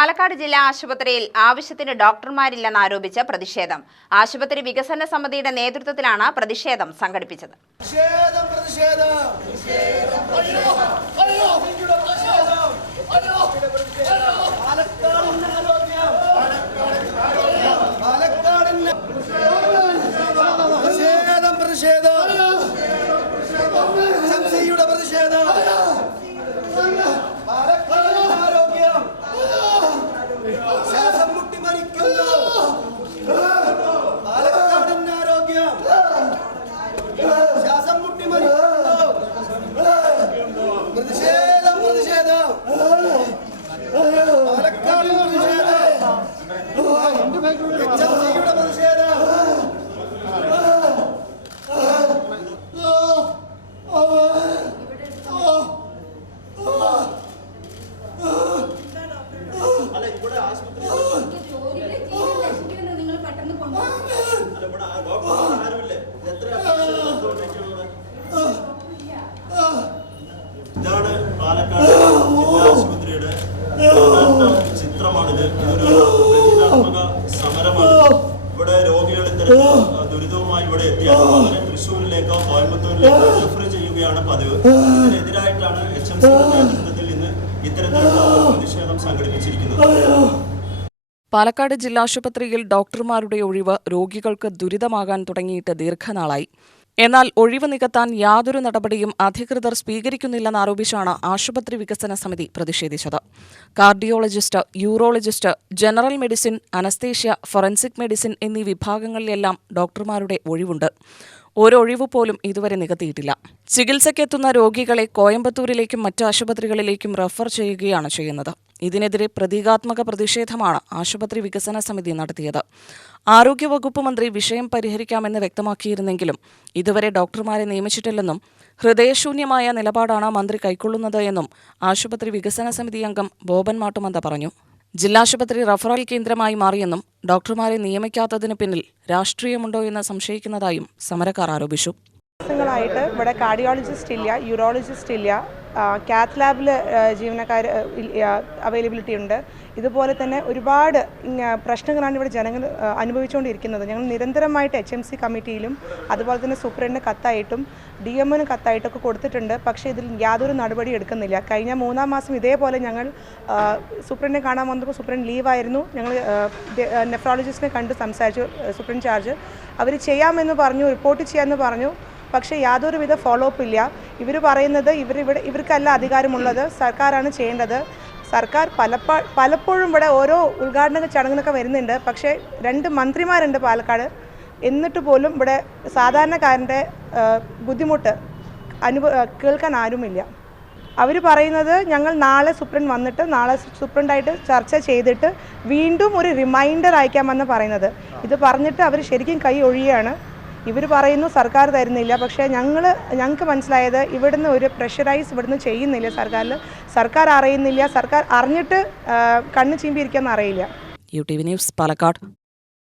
പാലക്കാട് ജില്ലാ ആശുപത്രിയിൽ ആവശ്യത്തിന് ഡോക്ടർമാരില്ലെന്ന് ആരോപിച്ച് പ്രതിഷേധം. ആശുപത്രി വികസന സമിതിയുടെ നേതൃത്വത്തിലാണ് പ്രതിഷേധം സംഘടിപ്പിച്ചത്. ഇതാണ് പാലക്കാട് ജില്ലാ ആശുപത്രിയുടെ ചിത്രമാണിത്. ഇതൊരു പ്രതിരോധാത്മക സമരമാണ്. ഇവിടെ രോഗികൾ ഇത്തരത്തിൽ ദുരിതവുമായി ഇവിടെ എത്തിയാണ് അവരെ തൃശ്ശൂരിലേക്കോ കോയമ്പത്തൂരിലേക്കോ റെഫർ ചെയ്യുകയാണ് പതിവ്. ഇതിനെതിരായിട്ടാണ് HMC നേതൃത്വത്തിൽ ഇന്ന് ഇത്തരത്തിലുള്ള പ്രതിഷേധം സംഘടിപ്പിച്ചിരിക്കുന്നത്. പാലക്കാട് ജില്ലാശുപത്രിയിൽ ഡോക്ടർമാരുടെ ഒഴിവ് രോഗികൾക്ക് ദുരിതമാകാൻ തുടങ്ങിയിട്ട് ദീർഘനാളായി. എന്നാൽ ഒഴിവ് നികത്താൻ യാതൊരു നടപടിയും അധികൃതർ സ്വീകരിക്കുന്നില്ലെന്നാരോപിച്ചാണ് ആശുപത്രി വികസന സമിതി പ്രതിഷേധിച്ചത്. Cardiologist, urologist, general medicine, anaesthesia, forensic medicine എന്നീ വിഭാഗങ്ങളിലെല്ലാം ഡോക്ടർമാരുടെ ഒഴിവുണ്ട്. ഒരൊഴിവ് പോലും ഇതുവരെ നികത്തിയിട്ടില്ല. ചികിത്സയ്ക്കെത്തുന്ന രോഗികളെ കോയമ്പത്തൂരിലേക്കും മറ്റ് ആശുപത്രികളിലേക്കും റഫർ ചെയ്യുകയാണ് ചെയ്യുന്നത്. ഇതിനെതിരെ പ്രതീകാത്മക പ്രതിഷേധമാണ് ആശുപത്രി വികസന സമിതി നടത്തിയത്. ആരോഗ്യവകുപ്പ് മന്ത്രി വിഷയം പരിഹരിക്കാമെന്ന് വ്യക്തമാക്കിയിരുന്നെങ്കിലും ഇതുവരെ ഡോക്ടർമാരെ നിയമിച്ചിട്ടില്ലെന്നും ഹൃദയശൂന്യമായ നിലപാടാണ് മന്ത്രി കൈക്കൊള്ളുന്നത് എന്നും ആശുപത്രി വികസന സമിതി അംഗം ബോബൻ മാട്ടുമന്ത പറഞ്ഞു. ജില്ലാശുപത്രി റഫറൽ കേന്ദ്രമായി മാറിയെന്നും ഡോക്ടർമാരെ നിയമിക്കാത്തതിന് പിന്നിൽ രാഷ്ട്രീയമുണ്ടോ എന്ന് സംശയിക്കുന്നതായും സമരക്കാർ ആരോപിച്ചു. വർഷങ്ങളായിട്ട് ഇവിടെ കാർഡിയോളജിസ്റ്റ് ഇല്ല, യൂറോളജിസ്റ്റ് ഇല്ല, കാത്ത് ലാബിൽ ജീവനക്കാർ അവൈലബിലിറ്റി ഉണ്ട്. ഇതുപോലെ തന്നെ ഒരുപാട് പ്രശ്നങ്ങളാണ് ഇവിടെ ജനങ്ങൾ അനുഭവിച്ചുകൊണ്ടിരിക്കുന്നത്. ഞങ്ങൾ നിരന്തരമായിട്ട് HMC കമ്മിറ്റിയിലും അതുപോലെ തന്നെ സൂപ്രണ്ടിന് കത്തായിട്ടും DMന് കത്തായിട്ടൊക്കെ കൊടുത്തിട്ടുണ്ട്. പക്ഷേ ഇതിൽ യാതൊരു നടപടി എടുക്കുന്നില്ല. കഴിഞ്ഞ 3-ാം മാസം ഇതേപോലെ ഞങ്ങൾ സൂപ്രണ്ടിനെ കാണാൻ വന്നപ്പോൾ സൂപ്രണ്ട് ലീവായിരുന്നു. ഞങ്ങൾ നെഫ്രോളജിസ്റ്റിനെ കണ്ട് സംസാരിച്ചു. സൂപ്രണ്ട് ചാർജ് അവർ ചെയ്യാമെന്ന് പറഞ്ഞു, റിപ്പോർട്ട് ചെയ്യാമെന്ന് പറഞ്ഞു. പക്ഷേ യാതൊരുവിധ ഫോളോ അപ്പ് ഇല്ല. ഇവർ പറയുന്നത് ഇവർക്കല്ല അധികാരമുള്ളത്, സർക്കാരാണ് ചെയ്യേണ്ടത്. സർക്കാർ പലപ്പോഴും ഇവിടെ ഓരോ ഉദ്ഘാടന ചടങ്ങിനൊക്കെ വരുന്നുണ്ട്. പക്ഷേ 2 മന്ത്രിമാരുണ്ട് പാലക്കാട്. എന്നിട്ട് പോലും ഇവിടെ സാധാരണക്കാരൻ്റെ ബുദ്ധിമുട്ട് കേൾക്കാൻ ആരുമില്ല. അവർ പറയുന്നത് ഞങ്ങൾ നാളെ സൂപ്രണ്ട് വന്നിട്ട് നാളെ സൂപ്രണ്ടായിട്ട് ചർച്ച ചെയ്തിട്ട് വീണ്ടും ഒരു റിമൈൻഡർ അയക്കാമെന്ന് പറയുന്നത്. ഇത് പറഞ്ഞിട്ട് അവർ ശരിക്കും കൈ ഒഴിയാണ്. ഇവർ പറയുന്നു സർക്കാർ തരുന്നില്ല. പക്ഷേ ഞങ്ങൾക്ക് മനസ്സിലായത് ഇവിടുന്ന് ഒരു പ്രഷറൈസ് ഇവിടുന്ന് ചെയ്യുന്നില്ല സർക്കാർ അറിയുന്നില്ല. സർക്കാർ അറിഞ്ഞിട്ട് കണ്ണ് ചീമ്പിയിരിക്കാമെന്ന് അറിയില്ല. UTV news Palakkad.